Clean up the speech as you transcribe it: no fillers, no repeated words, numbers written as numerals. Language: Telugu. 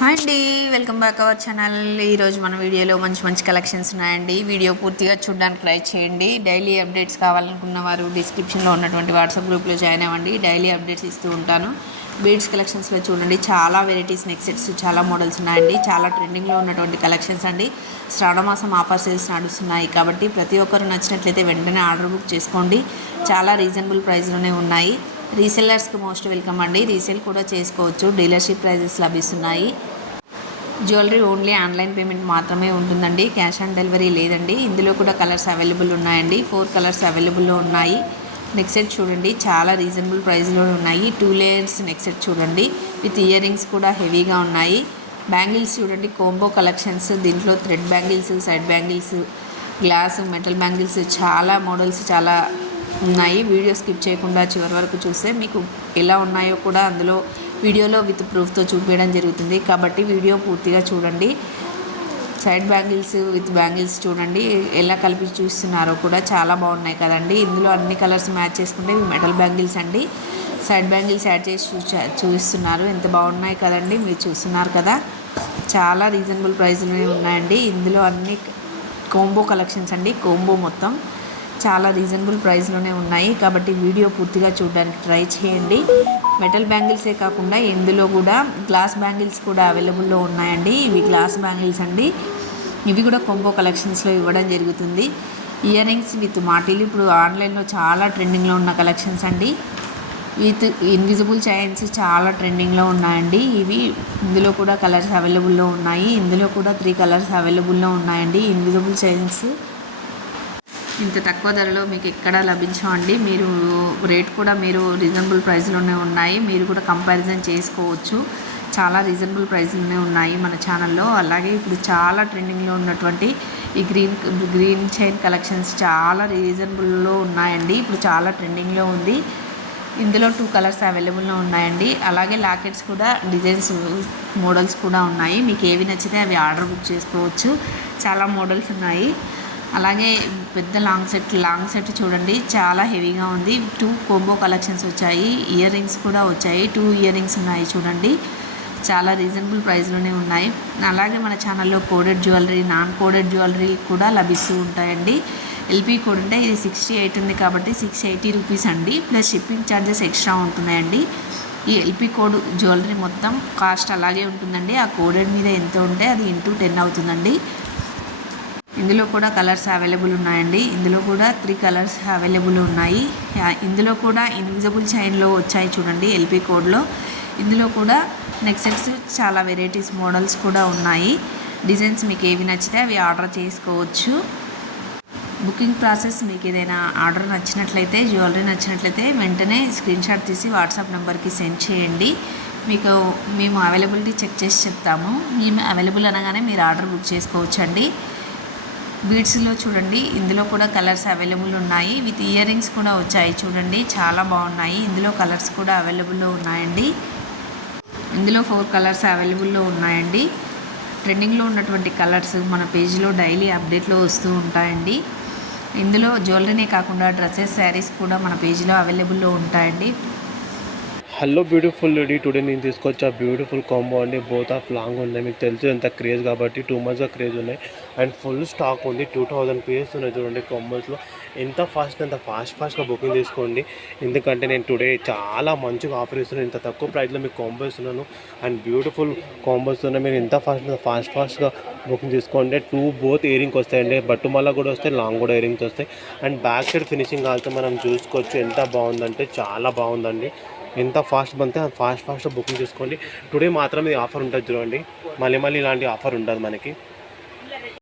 హాయ్ అండి, వెల్కమ్ బ్యాక్ అవర్ ఛానల్. ఈరోజు మన వీడియోలో మంచి మంచి కలెక్షన్స్ ఉన్నాయండి. వీడియో పూర్తిగా చూడడానికి ట్రై చేయండి. డైలీ అప్డేట్స్ కావాలనుకున్న వారు డిస్క్రిప్షన్లో ఉన్నటువంటి వాట్సాప్ గ్రూప్లో జాయిన్ అవ్వండి. డైలీ అప్డేట్స్ ఇస్తూ ఉంటాను. బీడ్స్ కలెక్షన్స్లో చూడండి, చాలా వెరైటీస్ నెక్ సెట్స్, చాలా మోడల్స్ ఉన్నాయండి. చాలా ట్రెండింగ్లో ఉన్నటువంటి కలెక్షన్స్ అండి. శ్రావణ మాసం ఆఫర్ సేల్స్ నడుస్తున్నాయి కాబట్టి ప్రతి ఒక్కరు నచ్చినట్లయితే వెంటనే ఆర్డర్ బుక్ చేసుకోండి. చాలా రీజనబుల్ ప్రైస్లోనే ఉన్నాయి. రీసెల్లర్స్కి మోస్ట్ వెల్కమ్ అండి. రీసేల్ కూడా చేసుకోవచ్చు. డీలర్షిప్ ప్రైజెస్ లభిస్తున్నాయి. జ్యువెలరీ ఓన్లీ ఆన్లైన్ పేమెంట్ మాత్రమే ఉంటుందండి. క్యాష్ ఆన్ డెలివరీ లేదండి. ఇందులో కూడా కలర్స్ అవైలబుల్ ఉన్నాయండి. 4 కలర్స్ అవైలబుల్లో ఉన్నాయి. నెక్ సెట్ చూడండి, చాలా రీజనబుల్ ప్రైస్లో ఉన్నాయి. 2 లేయర్స్ నెక్ సెట్ చూడండి, విత్ ఇయర్ రింగ్స్ కూడా హెవీగా ఉన్నాయి. బ్యాంగిల్స్ చూడండి, కోంబో కలెక్షన్స్. దీంట్లో thread bangles, side bangles, glass, metal bangles, చాలా మోడల్స్ చాలా ఉన్నాయి. వీడియో స్కిప్ చేయకుండా చివరి వరకు చూస్తే మీకు ఎలా ఉన్నాయో కూడా అందులో వీడియోలో విత్ ప్రూఫ్తో చూపించడం జరుగుతుంది కాబట్టి వీడియో పూర్తిగా చూడండి. సైడ్ బ్యాంగిల్స్ విత్ బ్యాంగిల్స్ చూడండి, ఎలా కలిపి చూస్తున్నారో కూడా చాలా బాగున్నాయి కదండి. ఇందులో అన్ని కలర్స్ మ్యాచ్ చేసుకుంటే ఇవి మెటల్ బ్యాంగిల్స్ అండి. సైడ్ బ్యాంగిల్స్ యాడ్ చేసి చూపిస్తున్నారు, ఎంత బాగున్నాయి కదండి. మీరు చూస్తున్నారు కదా, చాలా రీజనబుల్ ప్రైస్లోనే ఉన్నాయండి. ఇందులో అన్ని కోంబో కలెక్షన్స్ అండి. కోంబో మొత్తం చాలా రీజనబుల్ ప్రైస్లోనే ఉన్నాయి కాబట్టి వీడియో పూర్తిగా చూడడానికి ట్రై చేయండి. మెటల్ బ్యాంగిల్సే కాకుండా ఇందులో కూడా గ్లాస్ బ్యాంగిల్స్ కూడా అవైలబుల్లో ఉన్నాయండి. ఇవి గ్లాస్ బ్యాంగిల్స్ అండి. ఇవి కూడా కొంబో కలెక్షన్స్లో ఇవ్వడం జరుగుతుంది. ఇయర్ రింగ్స్ విత్ మాటీలు ఇప్పుడు ఆన్లైన్లో చాలా ట్రెండింగ్లో ఉన్న కలెక్షన్స్ అండి. విత్ ఇన్విజిబుల్ చైన్స్ చాలా ట్రెండింగ్లో ఉన్నాయండి. ఇవి ఇందులో కూడా కలర్స్ అవైలబుల్లో ఉన్నాయి. ఇందులో కూడా 3 కలర్స్ అవైలబుల్లో ఉన్నాయండి. ఇన్విజిబుల్ చైన్స్ ఇంత తక్కువ ధరలో మీకు ఎక్కడ లభించవండి. మీరు రేట్ కూడా మీరు రీజనబుల్ ప్రైస్లోనే ఉన్నాయి. మీరు కూడా కంపారిజన్ చేసుకోవచ్చు. చాలా రీజనబుల్ ప్రైస్లోనే ఉన్నాయి మన ఛానల్లో. అలాగే ఇప్పుడు చాలా ట్రెండింగ్లో ఉన్నటువంటి ఈ గ్రీన్ చైన్ కలెక్షన్స్ చాలా రీజనబుల్లో ఉన్నాయండి. ఇప్పుడు చాలా ట్రెండింగ్లో ఉంది. ఇందులో 2 కలర్స్ అవైలబుల్లో ఉన్నాయండి. అలాగే లాకెట్స్ కూడా డిజైన్స్ మోడల్స్ కూడా ఉన్నాయి. మీకు ఏవి నచ్చితే అవి ఆర్డర్ బుక్ చేసుకోవచ్చు. చాలా మోడల్స్ ఉన్నాయి. అలాగే పెద్ద లాంగ్ సెట్ చూడండి, చాలా హెవీగా ఉంది. 2 కోంబో కలెక్షన్స్ వచ్చాయి. ఇయర్ రింగ్స్ కూడా వచ్చాయి. 2 ఇయర్ రింగ్స్ ఉన్నాయి చూడండి, చాలా రీజనబుల్ ప్రైస్లోనే ఉన్నాయి. అలాగే మన ఛానల్లో coded jewellery, non coded jewellery కూడా లభిస్తూ ఉంటాయండి. ఎల్పీ కోడ్ అంటే ఇది 68 ఉంది కాబట్టి 680 రూపీస్ అండి. ప్లస్ షిప్పింగ్ ఛార్జెస్ ఎక్స్ట్రా ఉంటున్నాయండి. ఈ ఎల్పీ కోడ్ జ్యువెలరీ మొత్తం కాస్ట్ అలాగే ఉంటుందండి. ఆ కోడెడ్ మీద ఎంత ఉంటే అది ఇంటూ 10 అవుతుందండి. ఇందులో కూడా కలర్స్ అవైలబుల్ ఉన్నాయండి. ఇందులో కూడా 3 కలర్స్ అవైలబుల్ ఉన్నాయి. ఇందులో కూడా ఇన్విజిబుల్ చైన్లో వచ్చాయి చూడండి, ఎల్పీ కోడ్లో. ఇందులో కూడా నెక్ సెట్స్ చాలా వెరైటీస్ మోడల్స్ కూడా ఉన్నాయి. డిజైన్స్ మీకు ఏవి నచ్చితే అవి ఆర్డర్ చేసుకోవచ్చు. బుకింగ్ ప్రాసెస్, మీకు ఏదైనా ఆర్డర్ నచ్చినట్లయితే, జ్యువెలరీ నచ్చినట్లయితే వెంటనే స్క్రీన్ షాట్ తీసి వాట్సాప్ నెంబర్కి సెండ్ చేయండి. మేము అవైలబిలిటీ చెక్ చేసి చెప్తాము. మేము అవైలబుల్ అనగానే మీరు ఆర్డర్ బుక్ చేసుకోవచ్చండి. బీడ్స్లో చూడండి, ఇందులో కూడా కలర్స్ అవైలబుల్ ఉన్నాయి. విత్ ఇయర్ రింగ్స్ కూడా వచ్చాయి చూడండి, చాలా బాగున్నాయి. ఇందులో కలర్స్ కూడా అవైలబుల్లో ఉన్నాయండి. ఇందులో 4 కలర్స్ అవైలబుల్లో ఉన్నాయండి. ట్రెండింగ్లో ఉన్నటువంటి కలర్స్ మన పేజీలో డైలీ అప్డేట్లో వస్తూ ఉంటాయండి. ఇందులో జ్యువెలరీనే కాకుండా డ్రెస్సెస్, శారీస్ కూడా మన పేజీలో అవైలబుల్లో ఉంటాయండి. హలో బ్యూటిఫుల్ లేడీ, టుడే నేను తీసుకొచ్చా బ్యూటిఫుల్ కాంబో అండి. బోత్ ఆఫ్ లాంగ్ ఉన్నాయి. మీకు తెలుసు ఎంత క్రేజ్ కాబట్టి 2 మంత్స్గా క్రేజ్ ఉన్నాయి. అండ్ ఫుల్ స్టాక్ ఉంది. 2000 పీసెస్ ఉన్నాయి చూడండి కాంబోస్లో. ఎంత ఫాస్ట్గా బుకింగ్ తీసుకోండి. ఎందుకంటే నేను టుడే చాలా మంచిగా ఆఫర్ ఇస్తున్నాను. ఇంత తక్కువ ప్రైస్లో మీకు కాంబో ఇస్తున్నాను. అండ్ బ్యూటిఫుల్ కాంబోస్ ఉన్నాయి. మీరు ఎంత ఫాస్ట్గా బుకింగ్ తీసుకోండి. 2 బోత్ ఇయరింగ్స్ వస్తాయండి. బట్టుమల్ల కూడా వస్తాయి, లాంగ్ కూడా ఇయరింగ్స్ వస్తాయి. And back side finishing also మనం చూసుకోవచ్చు. ఎంత బాగుందంటే చాలా బాగుందండి. ఎంత ఫాస్ట్ బంతే ఫాస్ట్గా బుకింగ్ చేసుకోండి. టుడే మాత్రం ఈ ఆఫర్ ఉంటుంది చూడండి, మళ్ళీ ఇలాంటి ఆఫర్ ఉండదు మనకి.